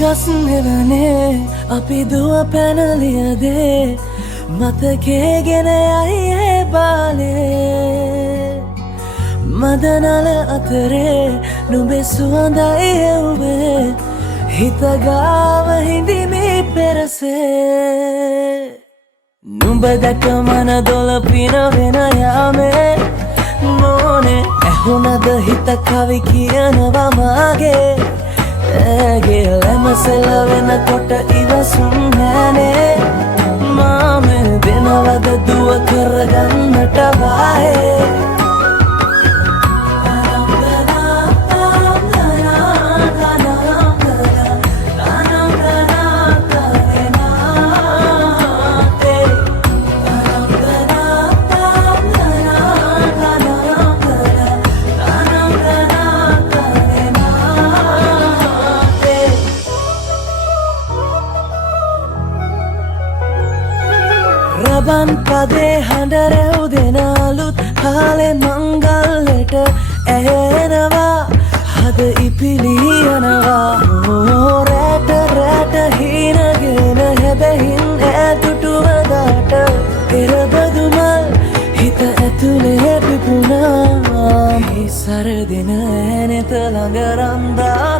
ගස් නෙවනේ අපි දුව පැනලියදේ මතකේ ගෙන යයි ඒ බාලේ මදනල අතරේ නුඹේ සුවඳයි එව්වේ හිතගාව හිඳිමි පෙරසේ නුඹ දැක මන දොළ පින වෙන යාමේ නෝනේ ඇහුණද හිත කවි කියනවා මාගේ ඇගේ ලැමසෙල වෙනකොට ඉවසුම් නෑනේ මාමේ දෙනවද දුව කරගන්නට වායේ රබන් පදේ හඬරැව් දෙනාලුත් කාලෙ මංගල්ලට ඇහෙනවා හද ඉපිලියනවා රැට රැට හීනගෙන හැබැහින් ඇතුටුවදාට පෙරබදුමල් හිත ඇතුලේ පිපුණා සරදින ඇනෙත ළඟ රන්දා